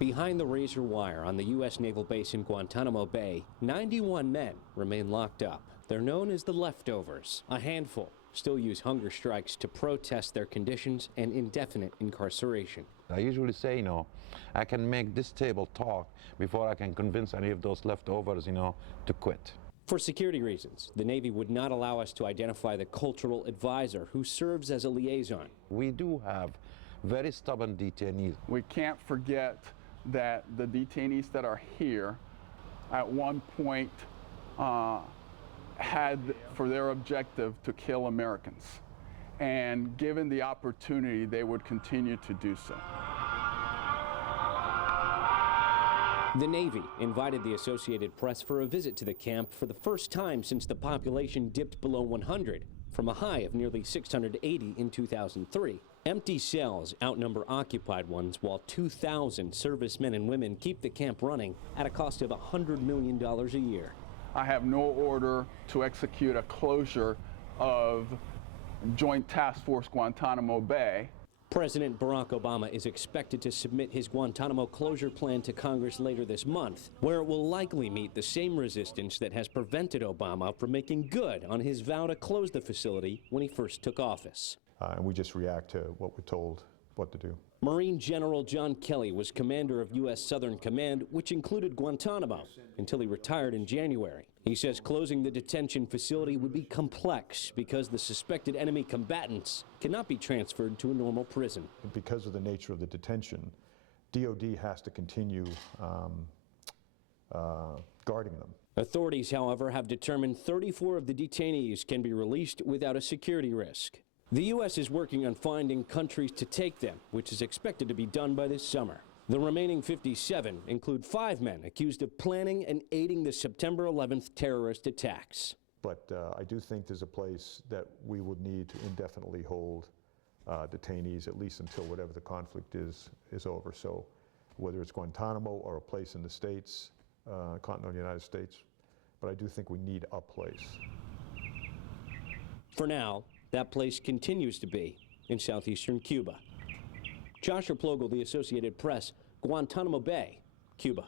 Behind the razor wire on the U.S. naval base in Guantanamo Bay, 91 men remain locked up. They're known as the leftovers. A handful still use hunger strikes to protest their conditions and indefinite incarceration. I usually say, I can make this table talk before I can convince any of those leftovers, to quit. For security reasons, the Navy would not allow us to identify the cultural advisor who serves as a liaison. We do have very stubborn detainees. We can't forget that the detainees that are here at one point had for their objective to kill Americans. And given the opportunity, they would continue to do so. The Navy invited the Associated Press for a visit to the camp for the first time since the population dipped below 100, from a high of nearly 680 in 2003. Empty cells outnumber occupied ones, while 2,000 servicemen and women keep the camp running at a cost of $100 million a year. I have no order to execute a closure of Joint Task Force Guantanamo Bay. President Barack Obama is expected to submit his Guantanamo closure plan to Congress later this month, where it will likely meet the same resistance that has prevented Obama from making good on his vow to close the facility when he first took office. And we just react to what we're told what to do. Marine General John Kelly was commander of U.S. Southern Command, which included Guantanamo, until he retired in January. He says closing the detention facility would be complex because the suspected enemy combatants cannot be transferred to a normal prison. Because of the nature of the detention, DOD has to continue guarding them. Authorities, however, have determined 34 of the detainees can be released without a security risk. The U.S. is working on finding countries to take them, which is expected to be done by this summer. The remaining 57 include 5 men accused of planning and aiding the September 11th terrorist attacks. But I do think there's a place that we would need to indefinitely hold detainees, at least until whatever the conflict is over. So whether it's Guantanamo or a place in the States, continental United States, but I do think we need a place. For now, that place continues to be in southeastern Cuba. Joshua Plogel, The Associated Press, Guantanamo Bay, Cuba.